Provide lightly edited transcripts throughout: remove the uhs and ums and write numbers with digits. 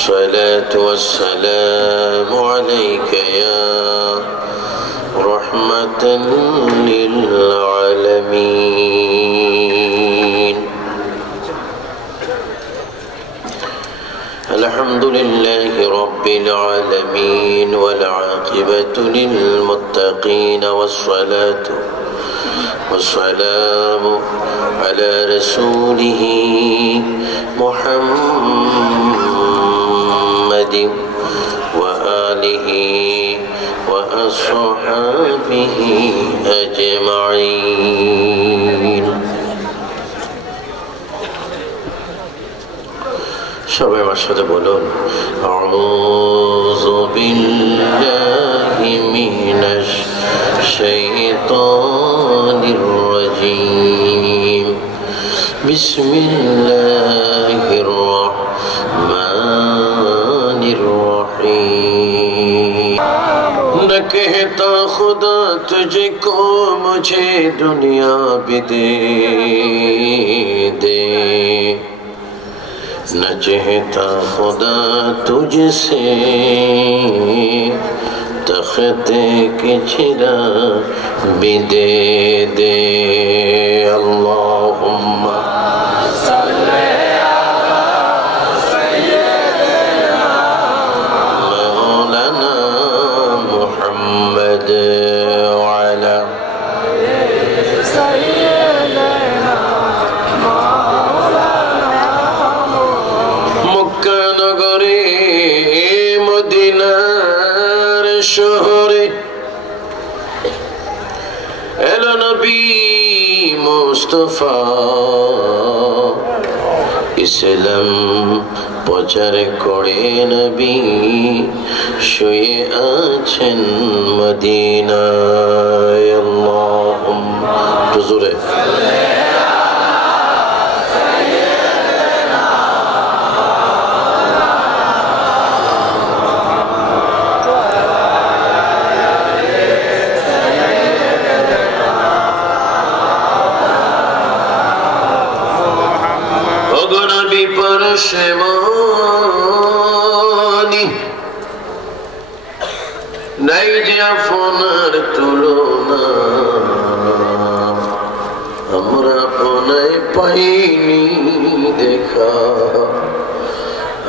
الصلاة والسلام عليك يا رحمة للعالمين. الحمد لله رب العالمين والعاقبة للمتقين والصلاة والسلام على رسوله محمد وآله وأصحابه أجمعين. সবাই আমার সাথে বলুন আউযু বিল্লাহি মিনাশ শাইতানির রাজীম বিসমিল্লাহির রহমানির রহিম। न कहता खुदा तुझको मुझे दुनिया भी दे दे, न चाहता खुदा तुझसे तख्ते के छिरा भी दे दे। अल्लाहुम्मा सल्ले अला सय्यिदिना मौलाना मुहम्मद व अला सय्यिदिना मक्का नगरे मदीनार शहरे এলো নবী মুস্তাফা, ইসলাম প্রচার করে নবী শুয়ে আছেন মদিনায়। আল্লাহুম্মা জোরে পরশমনি নাই যে আপনার তুলনা, আমরা আপনায় পাইনি দেখা,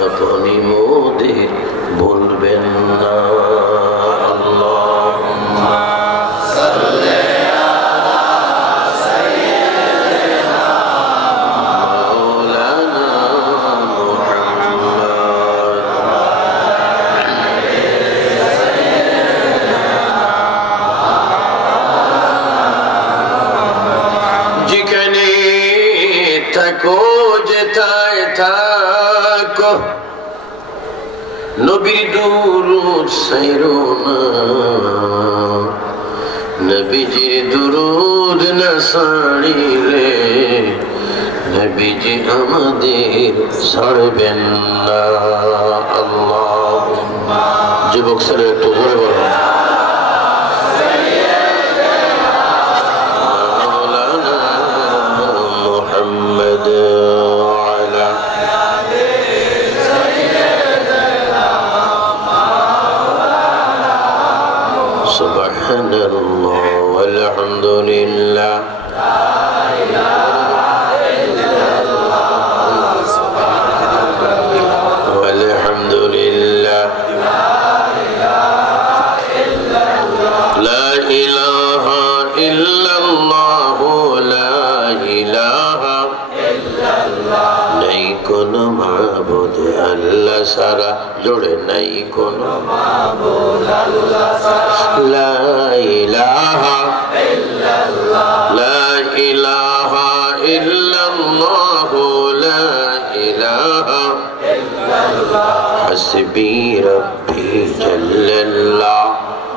আপনি মোদের বলবেন না। আল্লাহুম্মা সাল্লি নবীর দুরূদ ছাইরো না, নবীজির দুরূদ না ছাড়িলে নবীজি আমাদের ছাড়বেন না। আল্লাহুম্মা যুবক ছেলে একটু জোরে বলো মাওলানা মুহাম্মদ সুবহানাল্লাহ ওয়ালহামদুলিল্লাহ লা ইলাহা ইল্লাল্লাহ সুবহানাল্লাহ ওয়ালহামদুলিল্লাহ লা ইলাহা ইল্লাল্লাহ লা ইলাহা ইল্লাল্লাহ নাই কোনো মাবুদ আল্লাহ ছাড়া, জোরে নাই কোনো মাবুদ আল্লাহ ছাড়া, লা ইলাহা ইল্লাল্লাহ লা ইলাহা ইল্লাল্লাহ লা ইলাহা ইল্লাল্লাহ হাসবি রাব্বি জাল্লাল্লাহ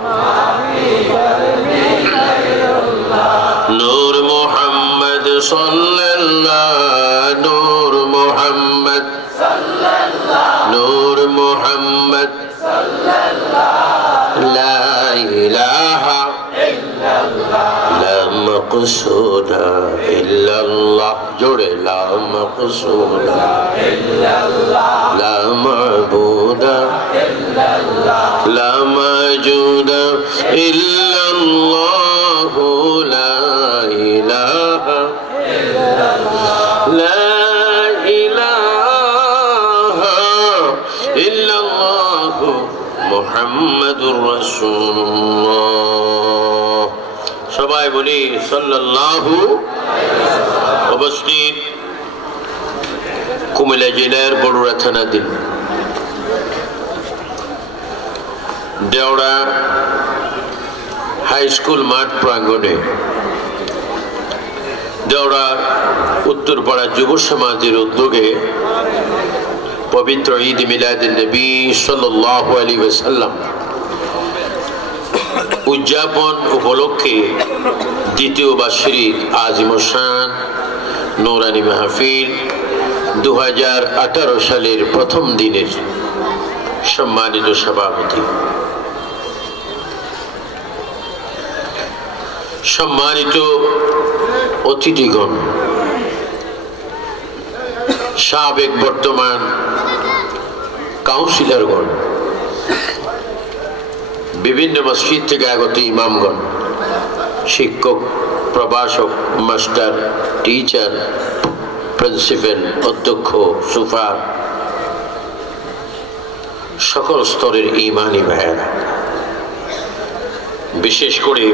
মাফি করবি গায়রুল্লাহ নূর মুহাম্মদ সাল্লাল্লাহ নূর মুহাম্মদ সাল্লাল্লাহ নূর মুহাম্মদ সাল্লাল্লাহ লা ইলাহা ইল্লাল্লাহ লা মাকসুদা ইল্লাল্লাহ জোরে লা মাকসুদা ইল্লাল্লাহ লা মাবুদ মুহাম্মাদুর রাসূলুল্লাহ। সবাই বলি সাল্লাল্লাহু। উপস্থিত কুমিল্লা জেলার বড়ুয়া থানাধীন দেওড়া হাই স্কুল মাঠ প্রাঙ্গণে দেওড়া উত্তরপাড়া যুব সমাজের উদ্যোগে পবিত্র ঈদ মিলাদুন নবী সাল্লাল্লাহু আলাইহি ওয়াসাল্লাম উদযাপন উপলক্ষে দ্বিতীয় বার্ষিক আজিমুশান নূরানী মাহফিল 2018 সালের প্রথম দিনের সম্মানিত সভাপতি, সম্মানিত অতিথিগণ, সাবেক বর্তমান কাউন্সিলরগণ, বিভিন্ন মসজিদ থেকে আগত ইমামগণ, শিক্ষক, প্রভাষক, মাস্টার, টিচার, প্রিন্সিপাল, অধ্যক্ষ, সুফার, সকল স্তরের ইমানি ভাইয়েরা, বিশেষ করে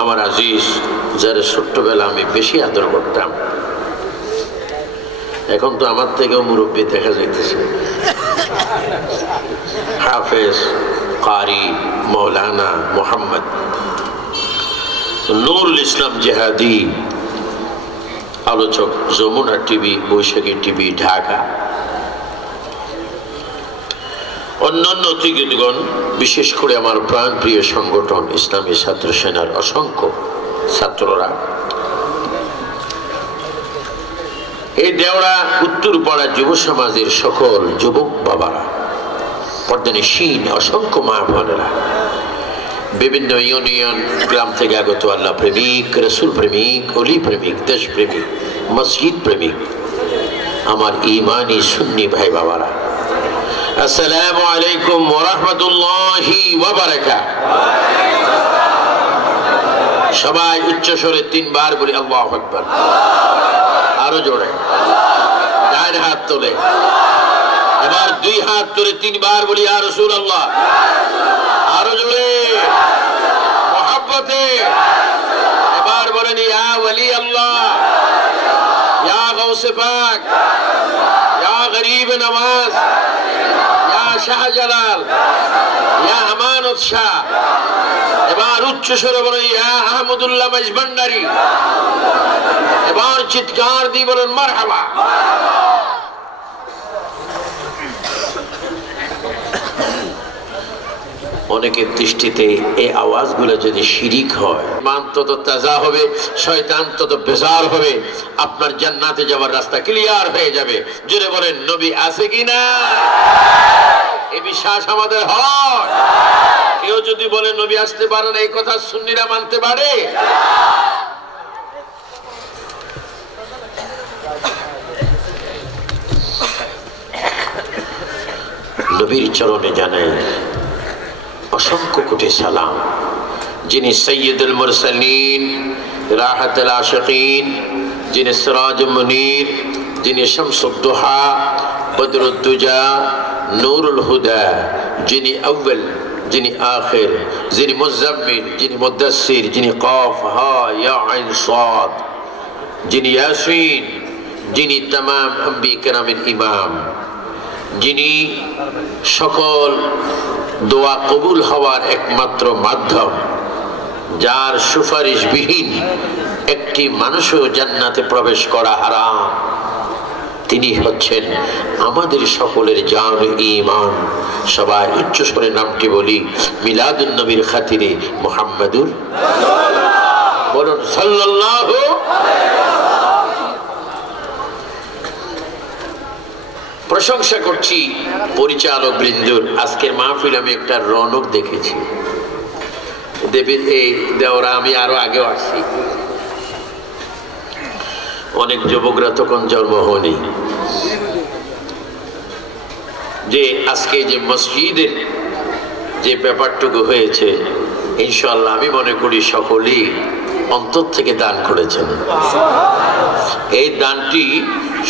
আমার আজিজ যারা ছোট্টবেলা আমি বেশি আদর করতাম, এখন তো আমার থেকেও মুরব্বী দেখা যাইতেছে, হাফেজ কারি মৌলানা মোহাম্মদ নুরুল ইসলাম জেহাদি, আলোচক যমুনা টিভি, বৈশাখী টিভি, ঢাকা, অন্যান্য অতিথিগণ, বিশেষ করে আমার প্রাণপ্রিয় সংগঠন ইসলামী ছাত্র সেনার অসংখ্য ছাত্ররা, এই দেওড়া উত্তরপাড়া যুব সমাজের সকল যুবক বাবারা, পর্দানিশীন অসংখ্য মা বোনেরা, বিভিন্ন ইউনিয়ন গ্রাম থেকে আগত আল্লাহ প্রেমিক, রসুল প্রেমিক, অলি প্রেমিক, দেশ প্রেমিক, মসজিদ প্রেমিক, আমার ইমানি সুন্নি ভাই বাবারা, আসসালামু আলাইকুম ওয়া রাহমাতুল্লাহি ওয়া বারাকাতুহু। সবাই উচ্চ স্বরে 3 বার বলি আল্লাহু আকবার। আরো জোরে ডান হাত তোলে, এবার 2 হাত তুলে 3 বার বলি ইয়া রাসূলুল্লাহ। আরো জোরে মহব্বতে, এবার বলেন ইয়া ওয়ালি আল্লাহ, ইয়া গাউসে পাক, ইয়া গরিব নওয়াজ, ইয়া শাহজালাল, ইয়া আমানত শাহ। এবার উচ্চ স্বরে বলেন ইয়া আহমদুল্লাহ মাইজভান্ডারী। এবার চিৎকার দিয়ে বলেন মারহাবা। অনেকের দৃষ্টিতে এই আওয়াজগুলো যদি শিরিক হয়, মান তত তাজা হবে, শয়তান তত বেজার হবে, আপনার জান্নাতে যাওয়ার রাস্তা ক্লিয়ার হয়ে যাবে। জোরে বলেন নবী আছে কিনা? এই বিশ্বাস আমাদের হয়। কেউ যদি বলে নবী আসতে পারে না, এই কথা সুন্নিরা মানতে পারে? নবীর চরণে জানাই অসংখ্য কোটি সালাম, যিনি সৈয়দুল মুরসালিন, রাহাতুল আশিকিন, যিনি সিরাজুল মুনীর, যিনি শামসুদ দুহা, বদরুদ দুজা, নূরুল হুদা, যিনি আউয়াল, যিনি আখির, যিনি মুজাম্মিল, যিনি মুদাসসির, যিনি কাফ হা ইয়া আইন সাদ, যিনি ইয়াসিন, যিনি तमाम আম্বিয়া কেরামের ইমাম, যিনি সকল দোয়া কবুল হওয়ার একমাত্র মাধ্যম, যার সুপারিশবিহীন একটি মানুষও জান্নাতে প্রবেশ করা হারাম, তিনি হচ্ছেন আমাদের সকলের জান ঈমান। সবাই উচ্চ স্বরে নামটি বলি মিলাদুন নবীর খাতিরে মুহাম্মাদুর বলুন সাল্লাল্লাহু। প্রশংসা করছি পরিচালক বৃন্দর। আজকের মাহফিল আমি একটা রৌনক দেখেছি। এই দেওরা আমি আরো আগেও আসছি, অনেক যুবকরা তখন জন্ম হয়নি। যে আজকে যে মসজিদের যে ব্যাপারটুকু হয়েছে, ইনশাআল্লাহ আমি মনে করি সকলেই অন্তর থেকে দান করেছেন। এই দানটি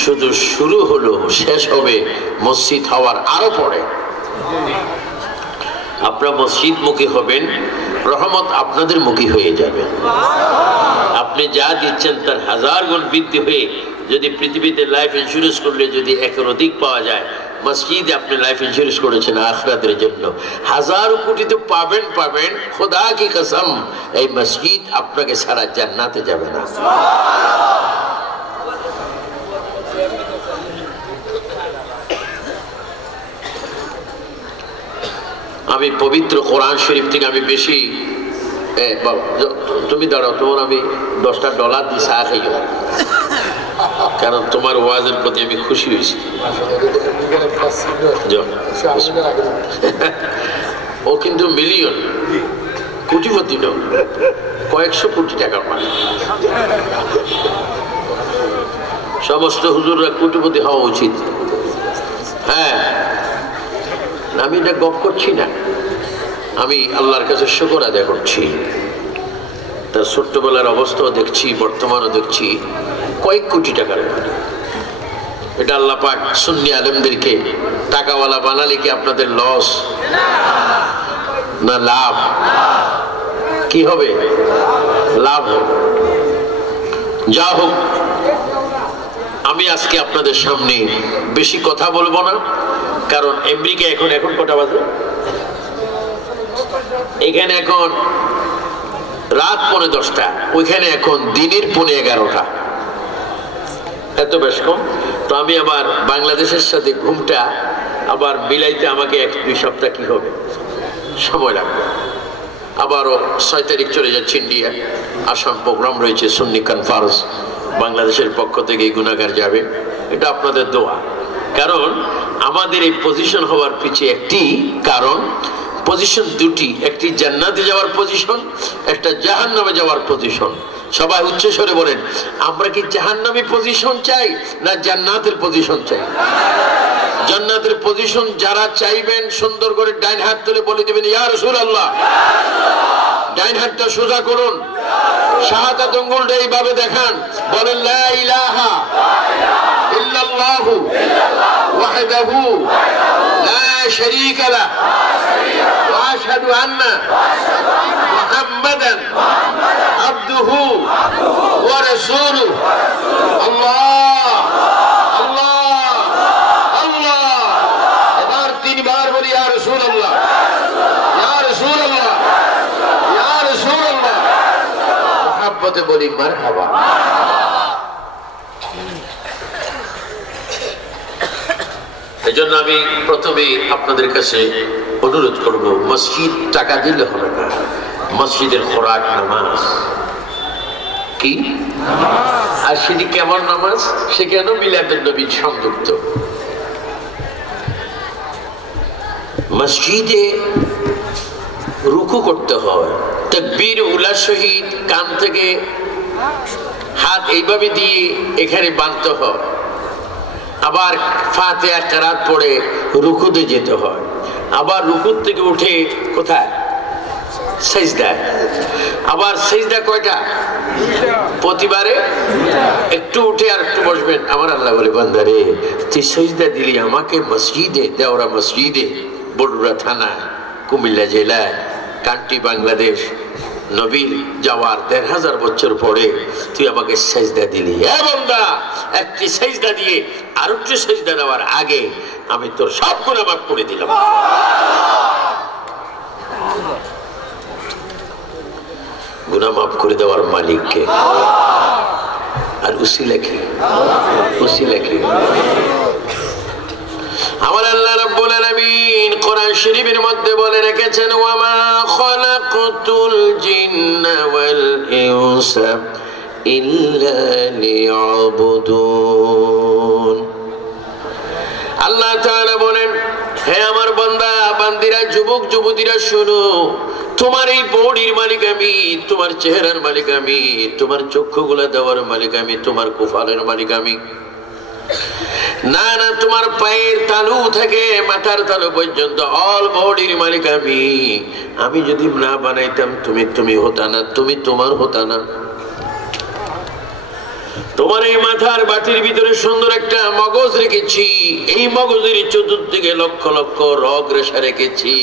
শুধু শুরু হলো, শেষ হবে মসজিদ হওয়ার আরো পরে। আপনারা মসজিদ মুখী হবেন, রহমত আপনাদের মুখী হয়ে যাবে। আপনি যা দিচ্ছেন তার 1000 গুণ বৃদ্ধি হয়ে যদি পৃথিবীতে লাইফ ইন্স্যুরেন্স করলে যদি একের অধিক পাওয়া যায়, মসজিদে আপনি লাইফ ইন্স্যুরেন্স করেছেন আখিরাতের জন্য, 1000 কোটি তো পাবেন। খোদা কি কসম, এই মসজিদ আপনাকে সারা জান্নাতে যাবে না। আমি পবিত্র কোরআন শরীফ থেকে আমি বেশি, তুমি দাঁড়াও, তোমার আমি $10 দিয়ে চা খাইও, কারণ তোমার ওয়াজের প্রতি আমি খুশি হয়েছি। ও কিন্তু মিলিয়ন কোটিপতি নয়, কয়েকশো কোটি টাকার মালিক। সমস্ত হুজুররা কোটিপতি হওয়া উচিত। হ্যাঁ, আমি এটা গপ করছি না, আমি আল্লাহর কাছে শুকর আদায় করছি। তার ছোট্টবেলার অবস্থাও দেখছি, বর্তমানও দেখছি, কয়েক কোটি টাকার মালিক। এটা আল্লাহ পাক সুন্নি আলেমদেরকে টাকাওয়ালা বানালে কি আপনাদের লস না লাভ? কি হবে? লাভ হবে। যা হোক, আমি আজকে আপনাদের সামনে বেশি কথা বলবো না, কারণ আমেরিকা এখন কটা বাজে? এখানে এখন রাত 10:45, ওইখানে এখন দিনের 11:30। এত বেশ কম। তো আমি আবার বাংলাদেশের সাথে ঘুমটা আবার মিলাইতে আমাকে 1-2 সপ্তাহ কি হবে, সময় লাগবে। আবারও 6 তারিখ চলে যাচ্ছে ইন্ডিয়া, আসাম প্রোগ্রাম রয়েছে, সুন্নি কনফারেন্স, বাংলাদেশের পক্ষ থেকে গুনাহগার যাবে। এটা আপনাদের দোয়া। কারণ আমাদের এই পজিশন হওয়ার পিছিয়ে একটি কারণ, পজিশন দুটি, একটি জান্নাতে যাওয়ার পজিশন, একটা জাহান্নামে যাওয়ার পজিশন। সবাই উচ্চ স্বরে বলেন, আমরা কি জাহান্নামী পজিশন চাই না জান্নাতের পজিশন চাই? জান্নাতের পজিশন যারা চাইবেন সুন্দর করে ডাইন হাত তুলে বলে দিবেন, ইয়া রাসূলুল্লাহ। ডাইন হাতটা সোজা করুন, শাহাদাত আঙ্গুলটা এইভাবে দেখান, বলেন লা ইলাহা ইল্লাল্লাহু ওয়াহদাহু লা শারীকা লাহু ওয়া আশহাদু আন্না মুহাম্মাদান আবদুহু ওয়া রাসূলুহু। আল্লাহ আল্লাহ আল্লাহ। এবার 3 বার বলি, ইয়া রাসূলুল্লাহ, ইয়া রাসূলুল্লাহ, ইয়া রাসূলুল্লাহ। মুহাব্বতে বলি মারহাবা। এজন্য আমি প্রথমে আপনাদের কাছে অনুরোধ করব, মসজিদ টাকা দিলে হবে না, মসজিদের খোরাক নামাজ। কি? আর সেটি কেমন নামাজ? সে কেন মিলাদুন নবী সংযুক্ত। মসজিদে রুকু করতে হয়, তাকবীর উলা সহিত কান থেকে হাত এইভাবে দিয়ে এখানে বাঁধতে হয়, আবার ফাতিহা কিরাত পড়ে রুকুতে যেতে হয়, আবার রুকুর থেকে উঠে কোথায়? সিজদা। আবার সিজদা কয়টা? প্রতিবারে একটু উঠে আর একটু বসবেন। আমার আল্লাহ বলে, বান্দারে তুই সিজদা দিলি আমাকে মসজিদে, দেওরা মসজিদে, বড়ুরা থানা, কুমিল্লা জেলায়, কান্ট্রি বাংলাদেশ, নবীর যাওয়ার 1500 বছর পরে তুই আমাকে সিজদা দিলি। হ্যাঁ বান্দা, একটি সিজদা দিয়ে আর একটু সিজদা দেওয়ার আগে আমি তোর সব গুনাহ মাফ করে দিলাম। গুনাহ মাফ করে দেওয়ার মালিক কে? আর উসিলা কি? উসিলা কি? আমার আল্লাহ রাব্বুল আলামিন কোরআন শরীফের মধ্যে বলে রেখেছেন, ওয়া মা খালাকতুল জিন্না ওয়াল ইনসা ইল্লা লিয়াবুদুন। আল্লাহ তাআলা বলেন, হে আমার বান্দা বান্দিরা, যুবক যুবতীরা শোনো, তোমার এই বডির মালিক আমি, তোমার চেহারার মালিক আমি, তোমার চক্ষুগুলা দেওয়ার মালিক আমি, তোমার কুফালের মালিক আমি। না না, তোমার পায়ের তালু থেকে মাথার তালু পর্যন্ত অল বডির মালিক আমি। আমি যদি না বানাইতাম তুমি হতা না, তুমি তোমার হতা না। তোমার এই মাথার বাটির ভিতরে সুন্দর একটা মগজ রেখেছি, এই মগজের চতুর্দিকে লক্ষ লক্ষ রগ রেশা রেখেছি।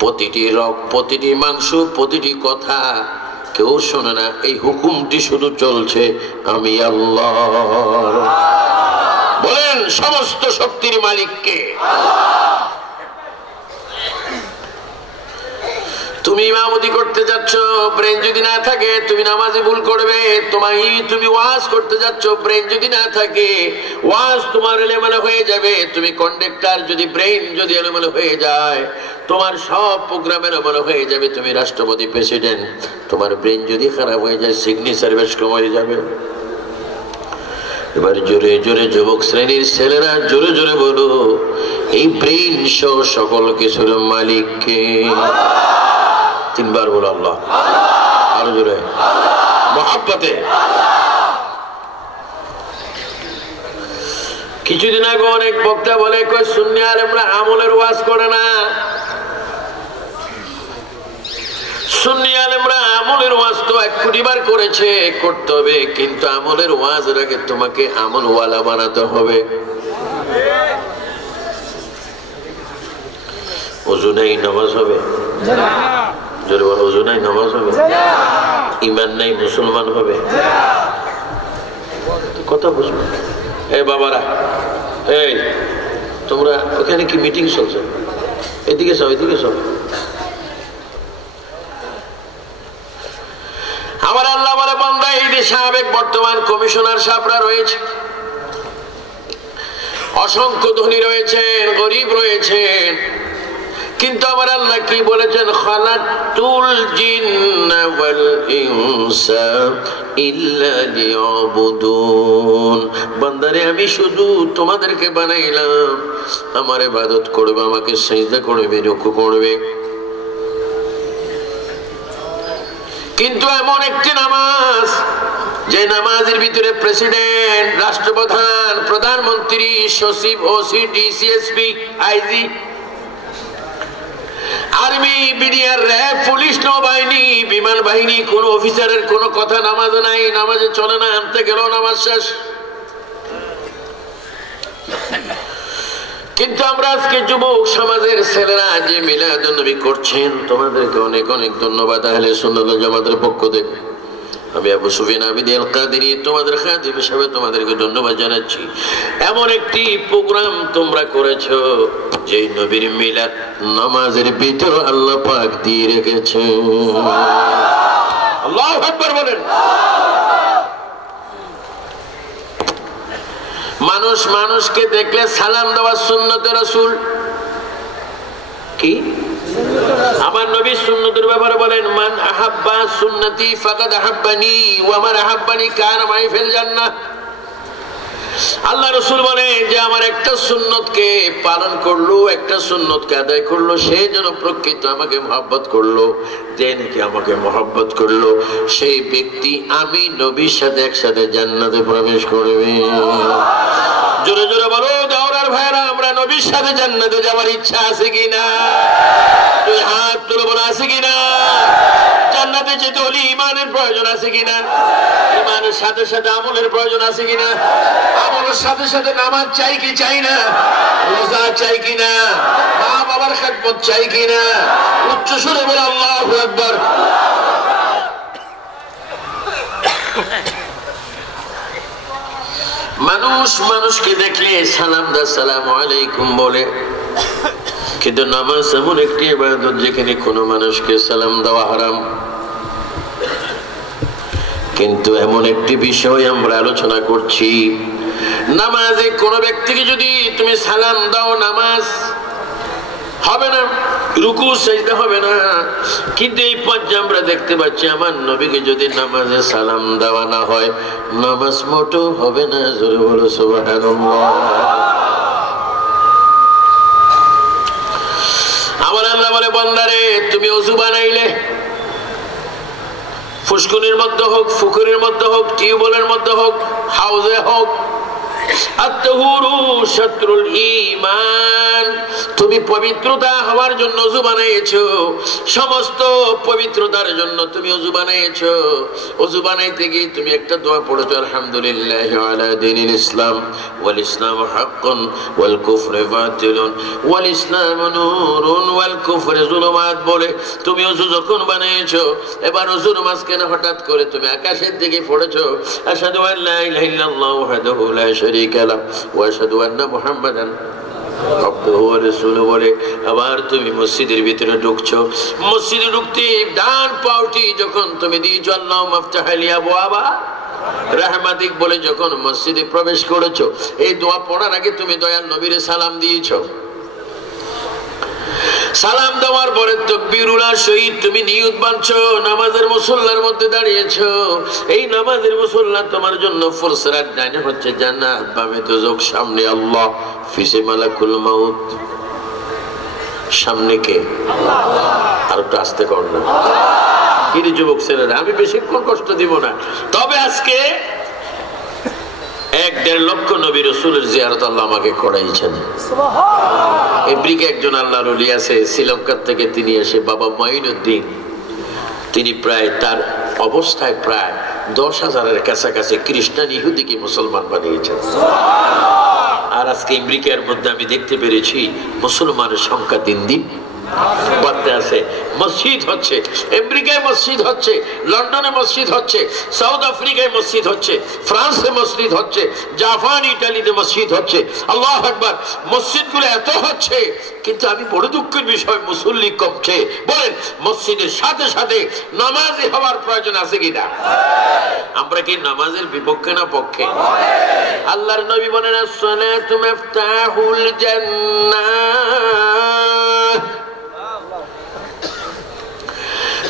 প্রতিটি রক, প্রতিটি মাংস, প্রতিটি কথা কেউ শোনে না। এই হুকুমটি শুধু চলছে আমি আল্লাহর। বলেন সমস্ত শক্তির মালিককে। তুমি ইমামতি করতে যাচ্ছ, ব্রেন যদি না থাকে তুমি নামাজে ভুল করবে। তুমি ওয়াজ করতে যাচ্ছ, ব্রেন যদি না থাকে ওয়াজ তোমার এলোমেলো হয়ে যাবে। তুমি কন্ডাক্টর, যদি ব্রেন যদি এলোমেলো হয়ে যায় তোমার সব প্রোগ্রাম এলোমেলো হয়ে যাবে। তুমি রাষ্ট্রপতি, প্রেসিডেন্ট, তোমার ব্রেন যদি খারাপ হয়ে যায় সিগনেচার বেশ হয়ে যাবে। এবার জোরে জোরে যুবক শ্রেণীর ছেলেরা জোরে জোরে বলো, এই ব্রেন সহ সকল কিছুর মালিককে। তিনবার বলো আল্লাহ। আরো জোরে মহাব্বতে। কিছুদিন আগে অনেক বক্তা বলে কই সুন্নি আলেমরা আমলের ওয়াজ করে না। সুন্নি আলেমরা আমলের ওয়াজ তো 1 কোটি বার করেছে, করতে হবে, কিন্তু আমলের ওয়াজের আগে তোমাকে আমলওয়ালা বানাতে হবে। ওযু নাই নামাজ হবে? জোরে বলো, ওযু নাই নামাজ হবে? ঈমান নাই মুসলমান হবে? কথা বুঝবে। এই বাবারা, এই তোমরা ওখানে কি মিটিং চলছে? এদিকে সব, এদিকে সব। আমার আল্লাহ বলে বান্দা, এই দেশে সাবেক বর্তমান কমিশনার সাহেবরা রয়েছে, অসংখ্য ধনী রয়েছেন, গরিব রয়েছেন, কিন্তু আমার আল্লাহ কি বলেছেন? খালাতুল জিন্না ওয়াল ইনসা ইল্লা লিয়াবুদুন। বান্দারে আমি শুধু তোমাদেরকে বানাইলাম আমার ইবাদত করবে, আমাকে সিজদা করবে, রুকু করবে। কিন্তু এমন একটি নামাজ, যে নামাজের ভিতরে প্রেসিডেন্ট, রাষ্ট্রপ্রধান, প্রধানমন্ত্রী, সচিব, OC, DC SP, IG, army, BDR, RAB, police, নৌবাহিনী, বিমান বাহিনী, কোন অফিসারের কোন কথা নামাজে নাই, নামাজে চলে না, আনতে গেল নামাজ শেষ। কিন্তু আমরা আজকে যুবক সমাজের ছেলেরা যে মিলাদুন নবী করছেন, তোমাদেরকে অনেক অনেক ধন্যবাদ আহলে সুন্নাত ওয়াল জামাতের পক্ষ থেকে। আমি আবু সুফিয়ান আবিদি আল কাদেরী তোমাদের খাদিম হিসেবে তোমাদেরকে ধন্যবাদ জানাচ্ছি। এমন একটি প্রোগ্রাম তোমরা করেছো যে নবীর মিলাদ নামাজের ভিতর আল্লাহ পাক দিয়ে রেখেছেন। আল্লাহু আকবার বলেন। মানুষ মানুষকে দেখলে সালাম দেওয়া সুন্নতে রাসূল। কি আমার নবী সুন্নতের ব্যাপারে বলেন, মান আহাব্বা সুন্নতি ফাকাদ আহাব্বানি ওয়া মান আহাব্বানি কানা মাই ফিল জান্নাহ। আল্লাহ রাসূল বলেন যে আমার একটা সুন্নতকে পালন করলো, একটা সুন্নতকে আদায় করলো, সে যেন প্রকৃত আমাকে মহব্বত করলো। যে নাকি আমাকে মহব্বত করলো সেই ব্যক্তি আমি নবীর সাথে একসাথে জান্নাতে প্রবেশ করবে। জোরে জোরে বলো দাওরার ভাইরা, আমরা নবীর সাথে জান্নাতে যাওয়ার ইচ্ছা আছে কিনা? তুই হাত তুলে বলো আছে কিনা? জান্নাতে যেতে হলে ঈমানের প্রয়োজন আছে কিনা? ঈমানের সাথে সাথে আমলের প্রয়োজন আছে কিনা? আমলের সাথে সাথে নামাজ চাই কি চাই না? রোজা চাই কিনা? মা বাবার খেদমত চাই কিনা? উচ্চ সুরে বলে আল্লাহু আকবার। মানুষ মানুষকে দেখলে সালাম দা সালামু আলাইকুম বলে, কিন্তু নামাজ এমন একটি ইবাদত যেখানে কোনো মানুষকে সালাম দেওয়া হারাম। কিন্তু এমন একটি বিষয় আমরা আলোচনা করছি, নামাজে কোন ব্যক্তিকে যদি তুমি সালাম দাও নামাজ হবে না, রুকু সিজদা হবে না। কিন্তু এই পর্যায়ে আমরা দেখতে পাচ্ছি আমার নবীকে যদি নামাজে সালাম দেওয়া না হয় নামাজ মোটেও হবে না। জোরে বলো সুবহানাল্লাহ। আমার আল্লাহ বলে বান্দারে তুমি ওযু বানাইলে, ফুসকুনির মধ্যে হোক, পুকুরের মধ্যে হোক, টিউবওয়েলের মধ্যে হোক, হাউজে হোক, আত-তাহুরু শাতরুল ঈমান, তুমি তুমি পবিত্রতা হওয়ার জন্য ওযু বানাইছো, সমস্ত পবিত্রতার জন্য তুমি ওযু বানাইছো। ওযু বানাইতে গিয়ে তুমি একটা দোয়া পড়েছো, আলহামদুলিল্লাহি আলা দীনিল ইসলাম ওয়াল ইসলামু হাক্কুন ওয়াল কুফরু বাতিলুন ওয়াল ইসলামু নূরুন ওয়াল কুফরু যুলুমাত বলে তুমি ওযু যখন বানাইছো, এবার ওযুর মাঝখানে হঠাৎ করে তুমি আকাশের দিকে পড়েছো, আশহাদু আল্লা ইলাহা ইল্লাল্লাহু ওয়াহদাহু লা শারীকা লাহু ওয়া আশহাদু আন্না মুহাম্মাদান আবদুহু ওয়া রাসূলুহু বলে আবার তুমি মসজিদের ভিতরে ঢুকছো। মসজিদে ঢুকতে ডান পাউটি যখন তুমি দিয়েছো আল্লাহুম্মা আফতাহ লি আবওয়াবা রাহমাতিক বলে যখন মসজিদে প্রবেশ করেছো, এই দোয়া পড়ার আগে তুমি দয়াল নবীর সালাম দিয়েছো। সালাম দেওয়ার পরে তাকবীরুল্লাহ শহীদ তুমি নিয়ত বাঁধছো, নামাজের মুসল্লার মধ্যে দাঁড়িয়েছো। এই নামাজের মুসল্লা তোমার জন্য ফুরসাত, ডানে হচ্ছে জান্নাত, বামে দোজখ, সামনে আল্লাহ, পিছে মালাকুল মাউত। সামনে কে? আল্লাহ। আর একটু আস্তে কর না, কি রে যুবক ছেলেরা, আমি বেশিক্ষণ কষ্ট দিব না। তবে আজকে 1.5 লক্ষ নবী রাসূলের জিয়ারত আল্লাহ আমাকে করাইছেন। আমেরিকা একজন আল্লাহর ওলি আছে, শ্রীলঙ্কার থেকে তিনি এসে বাবা মাইনুদ্দিন, তিনি প্রায় তার অবস্থায় প্রায় 10,000-এর কাছাকাছি খ্রিস্টান ইহুদিকে মুসলমান বানিয়েছেন। আর আজকে আমেরিকার মধ্যে আমি দেখতে পেরেছি মুসলমানের সংখ্যা দিন দিন বাড়তে আছে। মসজিদ হচ্ছে, আমেরিকায় মসজিদ হচ্ছে, লন্ডনে মসজিদ হচ্ছে, সাউথ আফ্রিকায় মসজিদ হচ্ছে, ফ্রান্সে মসজিদ হচ্ছে, জাপান ইটালিতে মসজিদ হচ্ছে। আল্লাহু আকবার, মসজিদগুলো এত হচ্ছে, কিন্তু আমি বড় দুঃখের বিষয় মুসল্লি কমছে। বলেন মসজিদের সাথে সাথে নামাজি হওয়ার প্রয়োজন আছে কিনা? আমরা কি নামাজের বিপক্ষে না পক্ষে? আল্লাহর নবী বলেন as-salatu mifতাহুল জান্নাহ,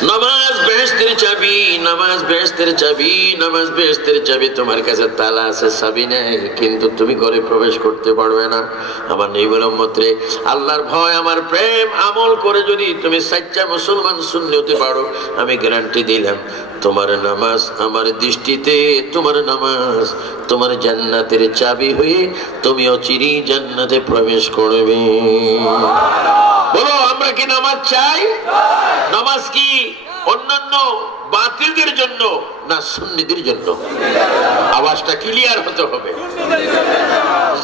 নামাজ বেহেশতের চাবি, নামাজ বেহেশতের চাবি, নামাজ বেহেশতের চাবি। তোমার কাছে তালা আছে, চাবি নেই, কিন্তু তুমি ঘরে প্রবেশ করতে পারবে না। আমার নবীর উম্মতরে, আল্লাহর ভয়, আমার প্রেম আমল করে যদি তুমি সচ্চা মুসলমান সুন্নি হতে পারো, আমি গ্যারান্টি দিলাম তোমার নামাজ আমার দৃষ্টিতে, তোমার নামাজ তোমার জান্নাতের চাবি হয়ে তুমি অচিরেই জান্নাতে প্রবেশ করবে। বলো আমরা কি নামাজ চাই? নামাজ কি অন্যান্য বাতিলদের জন্য না সুন্নিদের জন্য? আওয়াজটা ক্লিয়ার হতে হবে।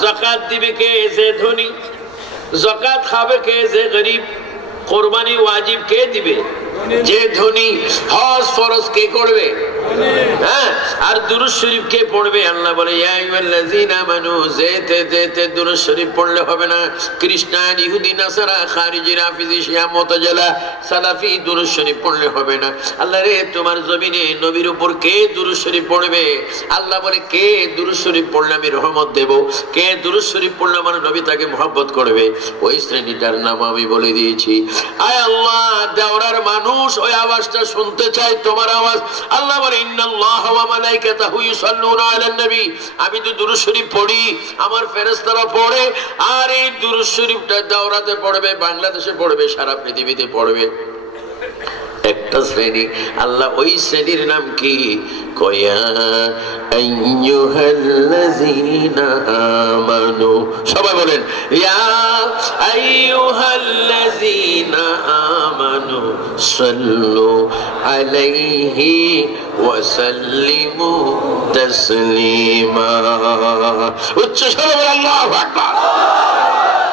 যাকাত দিবে কে? যে ধনী। যাকাত খাবে কে? যে গরিব। কোরবানি ওয়াজিব কে দিবে? যে ধনী। হজ ফরজ কে করবে? হ্যাঁ, আর দুরূদ শরীফ কে পড়বে? আল্লাহ বলে ইয়া আইয়ুহাল্লাযীনা আমানু, যেতে দুরূদ শরীফ পড়লে হবে না। খ্রিস্টান, ইহুদি, নাসারা, খারিজি, রাফিজি, শিয়া, মুতাজিলা, সালাফি দুরূদ শরীফ পড়লে হবে না। আল্লাহ রে, তোমার জমিনে নবীর উপর কে দুরূদ শরীফ পড়বে? আল্লাহ বলে কে দুরূদ শরীফ পড়লে আমি রহমত দেব, কে দুরূদ শরীফ পড়লে আমার নবী তাকে মহব্বত করবে, ওই শ্রেণীটার নাম আমি বলে দিয়েছি। আয় আল্লাহ, দেওরার মানুষ ওই আওয়াজটা শুনতে চায়, তোমার আওয়াজ। আল্লাহ বলে ইন্নাল্লাহা ওয়া মালাইকাতাহু ইউসাল্লুনা আলান নবী, আমি তো দুরূদ শরীফ পড়ি, আমার ফেরেশতারা পড়ে। আর এই দুরূদ শরীফটা দাওরাতে পড়বে, বাংলাদেশে পড়বে, সারা পৃথিবীতে পড়বে একটা শ্রেণী। আল্লাহ ওই শ্রেণীর নাম কি? কয়া আইয়ুহাল্লাযীনা আমানু, সবাই বলেন ইয়া আইয়ুহাল্লাযীনা আমানু সাল্লু আলাইহি ওয়া সাল্লিমু তাসলিমা। উচ্চ স্বরে বলেন আল্লাহু আকবার।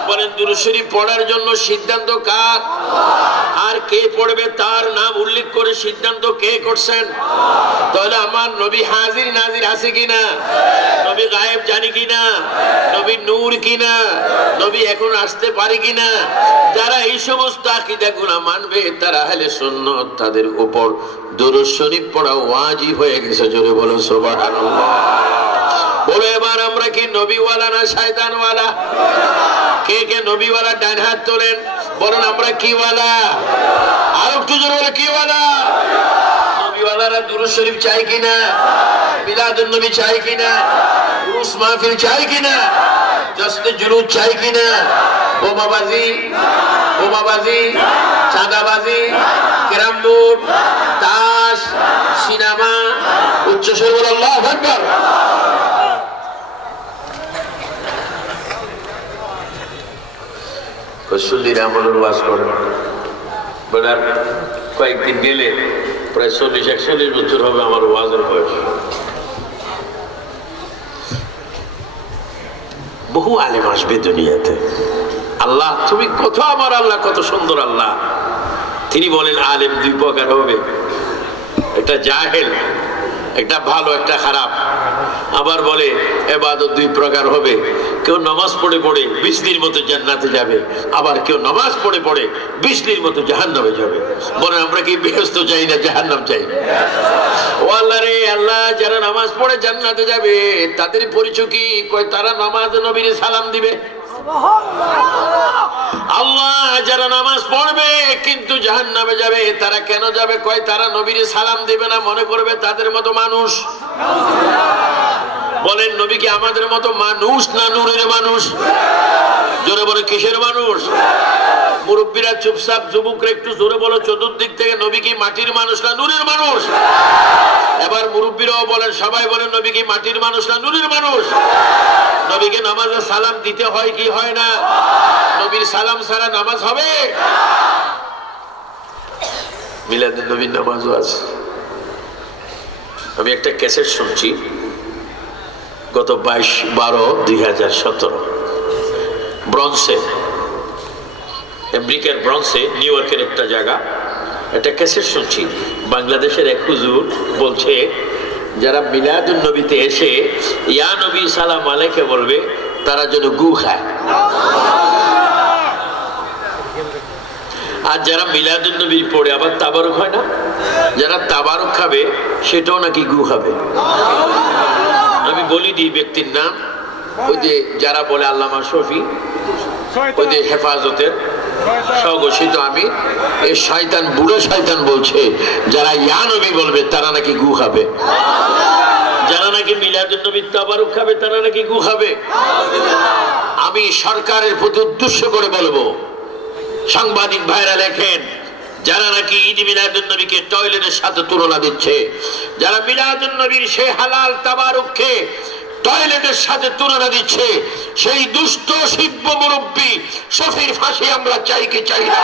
বলেন দুরূদ শরীফ পড়ার জন্য সিদ্ধান্ত কার? আর কে পড়বে তার নাম উল্লেখ করে সিদ্ধান্ত কে করছেন? তাহলে আমার নবী হাজির নাজির আছে কিনা? নবী গায়েব জানি কিনা? নবী নূর কিনা? নবী এখন আসতে পারে কিনা? যারা এই সমস্ত আকীদাগুলো মানবে তারা আহলে সুন্নাত, তাদের উপর দুরূদ শরীফ পড়া ওয়াজিব হয়ে গেছে। জোরে বলো সুবহানাল্লাহ। বলে এবার আমরা কি নবীওয়ালা না শয়তানওয়ালা? কে কে নবীওয়ালা? ডান হাত তোলেন, বলেন আমরা কি ওয়ালা? আর একটু জোরে বলে কি ওয়ালা? নবীওয়ালারা দুরূদ শরীফ চাই কিনা? মিলাদুন নবী চাই কিনা? উরুস মাহফিল চাই কিনা? দস্তে জুলুস চাই কিনা? বোমাবাজি, চাঁদাবাজি, ক্যারাম বোর্ড, তাস, সিনেমা। উচ্চ স্বরে বলে আল্লাহু আকবার। সুন্নির আমলের ওয়াজ করেন, বেড়ার কয়েকদিন গেলে প্রায় 40-41 বছর হবে আমার ওয়াজের বয়স। বহু আলেম আসবে দুনিয়াতে। আল্লাহ তুমি কত, আমার আল্লাহ কত সুন্দর আল্লাহ। তিনি বলেন আলেম দুই প্রকার হবে, একটা জাহেল, একটা ভালো একটা খারাপ। আবার বলে ইবাদত দুই প্রকার হবে, কেউ নামাজ পড়ে পড়ে বিজলির মতো জান্নাতে যাবে, আবার কেউ নামাজ পড়ে পড়ে বিজলির মতো জাহান্নামে যাবে। বলেন আমরা কি বেহেশত চাই না জাহান্নাম চাই? ও আল্লাহ রে আল্লাহ, যারা নামাজ পড়ে জান্নাতে যাবে তাদের পরিচয় কি? কয় তারা নামাজে নবীর সালাম দিবে। আল্লাহ যারা নামাজ পড়বে কিন্তু জাহান্নামে যাবে তারা কেন যাবে? কয় তারা নবীর সালাম দিবে না, মনে করবে তাদের মতো মানুষ। বলেন নবী কি আমাদের মতো মানুষ না নূরের মানুষ? জোরে বলে কিসের মানুষ? মুরব্বীরা চুপচাপ, যুবকরা একটু জোরে বলো চতুর্দিক থেকে, নবী কি মাটির মানুষ না নূরের মানুষ? এবার মুরব্বীরাও বলেন, সবাই বলেন নবী কি মাটির মানুষ না নূরের মানুষ? নবীকে নামাজে সালাম দিতে হয় কি হয় না? নবীর সালাম ছাড়া নামাজ হবে? মিলাদুন নবীর নামাজও আছে। আমি একটা ক্যাসেট শুনছি গত 22/12/2017 ব্রন্সে, আমেরিকার ব্রন্সে, নিউ ইয়র্কের একটা জায়গা, একটা ক্যাসেট শুনছি। বাংলাদেশের এক হুজুর বলছে যারা মিলাদুন নবীতে এসে ইয়া নবী সালাম আলাইকে বলবে তারা যেন গু খায়, আর যারা মিলাদুন নবী পড়ে আবার তাবারুক হয় না, যারা তাবারুক খাবে সেটাও নাকি গু খাবে। আমি বলি দিই ব্যক্তির নাম, ওই যে যারা বলে আল্লামা শফি, ওই যে হেফাজতের স্বঘোষিত আমি, এই শয়তান, বুড়ো শয়তান বলছে যারা ইয়া নবী বলবে তারা নাকি গু খাবে, যারা নাকি মিলাদুন নবীর তাবারুক খাবে তারা নাকি গু খাবে। আমি সরকারের প্রতি উদ্দেশ্য করে বলবো, সাংবাদিক ভাইরা লেখেন, যারা নাকি ঈদ মিলাদুন নবীকে টয়লেটের সাথে তুলনা দিচ্ছে, যারা মিলাদুন নবীর সেই হালাল তাবারুককে টয়লেটের সাথে তুলনা দিচ্ছে, সেই দুষ্ট শিব্য মুরব্বী শফির ফাঁসি আমরা চাই কি চাই না?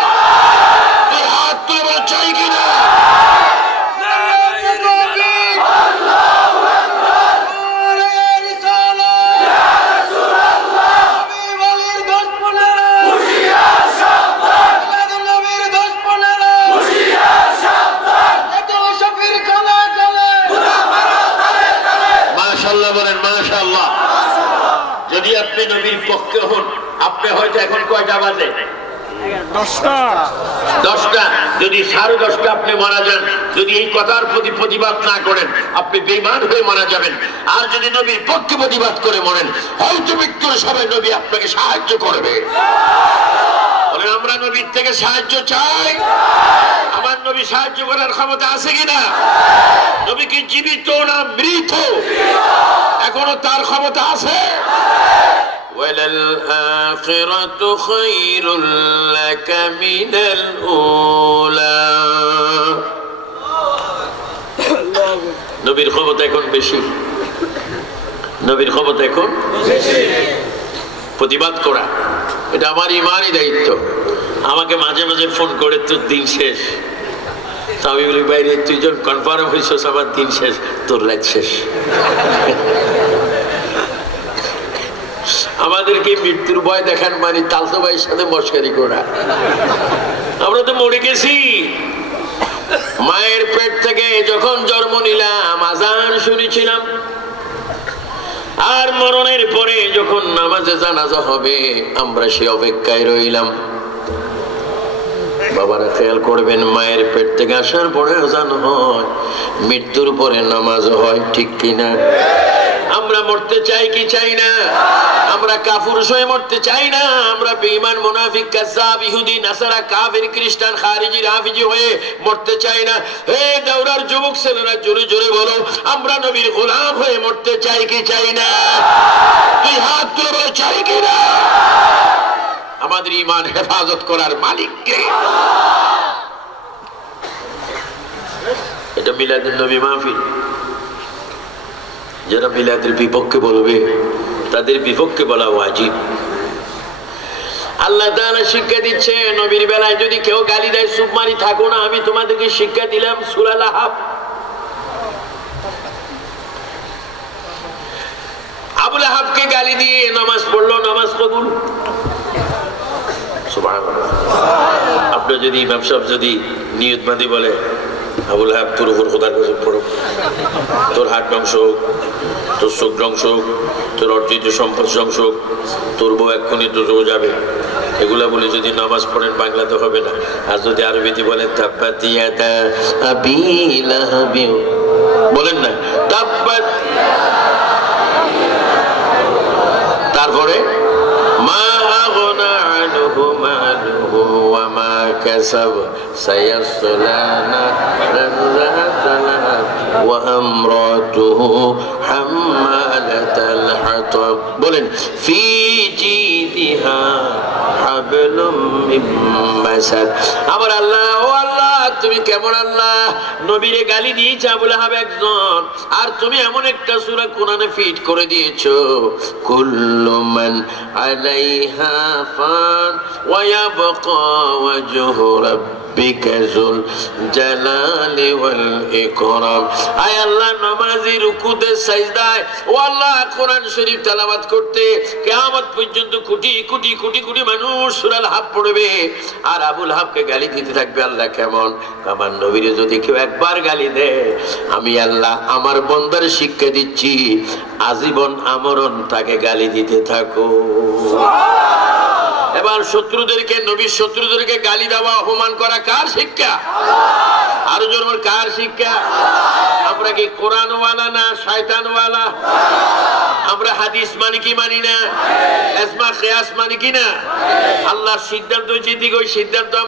হাত তুলে বলে চাই কি না? যদি আপনি নবীর পক্ষে হন, আপনি হয়তো এখন কয়টা বাজে? 10টা। যদি 10:30 আপনি মারা যান, যদি এই কথার প্রতি প্রতিবাদ না করেন, আপনি বেঈমান হয়ে মারা যাবেন। আর যদি নবীর পক্ষে প্রতিবাদ করে মরেন, হয়তো মৃত্যুর সময় নবী আপনাকে সাহায্য করবে। বলেন আমরা নবীর থেকে সাহায্য চাই। আমার নবী সাহায্য করার ক্ষমতা আছে কিনা? নবী কি জীবিত না মৃত? এখনো তার ক্ষমতা আছে। وَلَلْآخِرَةُ خَيْرٌ لَكَ مِنَ الْأُولَى। নবীর ক্ষমতা এখন বেশি, নবীর ক্ষমতা এখন বেশি। প্রতিবাদ করা এটা আমার ইমানই দায়িত্ব। আমাকে মাঝে মাঝে ফোন করে তোর দিন শেষ, আমি বলি বাইরে তুই যখন কনফার্ম হয়েছিস আমার দিন শেষ, তোর রাত শেষ। আমাদেরকে মৃত্যুর ভয় দেখান মানে তালতো ভাইয়ের সাথে মস্কারি করা। আমরা তো মরে গেছি। মায়ের পেট থেকে যখন জন্ম নিলাম আজান শুনেছিলাম, আর মরণের পরে যখন নামাজে জানাজা হবে আমরা সে অপেক্ষায় রইলাম। বাবারা খেয়াল করবেন, মায়ের পেট থেকে আসার পরে আজান হয়, মৃত্যুর পরে নামাজ হয়, ঠিক কিনা? আমরা মরতে চাই কি চাই না? আমরা কাফুর হয়ে মরতে চাই না। আমরা বেঈমান, মুনাফিক, কাযযাব, ইহুদি, নাসারা, কাফির, খ্রিস্টান, খারিজি, রাফিজি হয়ে মরতে চাই না। হে দাওরার যুবক ছেলেরা, জোরে জোরে বলো, আমরা নবীর গোলাম হয়ে মরতে চাই কি চাই না? তুই হাত তুলে বলো চাই কি না? আমাদের ঈমান হেফাজত করার মালিক কে? এটা মিলাদুন নবী মাহফিল। যারা মিলাদের বিপক্ষে বলবে তাদের বিপক্ষে বলা ওয়াজিব। আল্লাহ তাআলা শিক্ষা দিচ্ছে, নবীর বেলায় যদি কেউ গালি দেয় চুপ মারি থাকো না, আমি তোমাদেরকে শিক্ষা দিলাম সূরা লাহাব। আবু লাহাবকে গালি দিয়ে নামাজ পড়লো, নামাজ কবুল। সুবহানাল্লাহ। আপনি যদি ইমাম সাহেব যদি নিয়ত বাঁধি বলে, আবু লাহাব তোর উপর খোদার কাছে পড়ো, তোর হাত ধ্বংস হোক, তোর চোখ ধ্বংস হোক, তোর অর্জিত সম্পদ ধ্বংস হোক, তোর বউ এক্ষুনি তোর যাবে, এগুলা বলে যদি নামাজ পড়েন বাংলাতে হবে না। আর যদি আরবিতে বলেন তাব্বাত ইয়াদা আবি লাহাব, বলেন না তাব্বাত, তারপরে মা আগনা আনহু মালুহু ওয়া মা কাসাব সায়াসলা নারান যাতা লাহাব ওয়া আমরাতুহু হাম্মালাতাল হাতাব। বলেন ফি জিদিহা হাবলুম মিন মাসাদ। আমার আল্লাহ, ও আল্লাহ তুমি কেমন আল্লাহ, নবীরে গালি দিয়েছে আবু লাহাব একজন, আর তুমি এমন একটা সূরা কোরআনে ফিট করে দিয়েছো, কুল্লু মান আলাইহা ফান ওয়া ইয়াবকা ওয়াজহু রাব্বিকা যুল জালালি ওয়াল ইকরাম। আয় আল্লাহ নামাজি রুকুতে সাজদায়, ও আল্লাহ কোরআন শরীফ তেলাওয়াত করতে কিয়ামত পর্যন্ত কোটি কোটি কোটি কোটি মানুষ সূরা লাহাব পড়বে, আর আবু লাহাবকে গালি দিতে থাকবে। আল্লাহ কেমন? আমার নবীরে যদি কেউ একবার গালি দেয়, আমি আল্লাহ আমার বান্দার শিক্ষা দিচ্ছি আজীবন আমরণ তাকে গালি দিতে থাকো। এবার শত্রুদেরকে, নবীর শত্রুদেরকে গালি দেওয়া অপমান করা কার শিক্ষা? আরো জোর কার শিক্ষা? আমরা কি কোরআনওয়ালা না শয়তানওয়ালা? আমরা হাদিস মানি কি মানি না? ইজমা কিয়াস মানি কি না? আল্লাহর সিদ্ধান্ত যেদিকে ওই সিদ্ধান্ত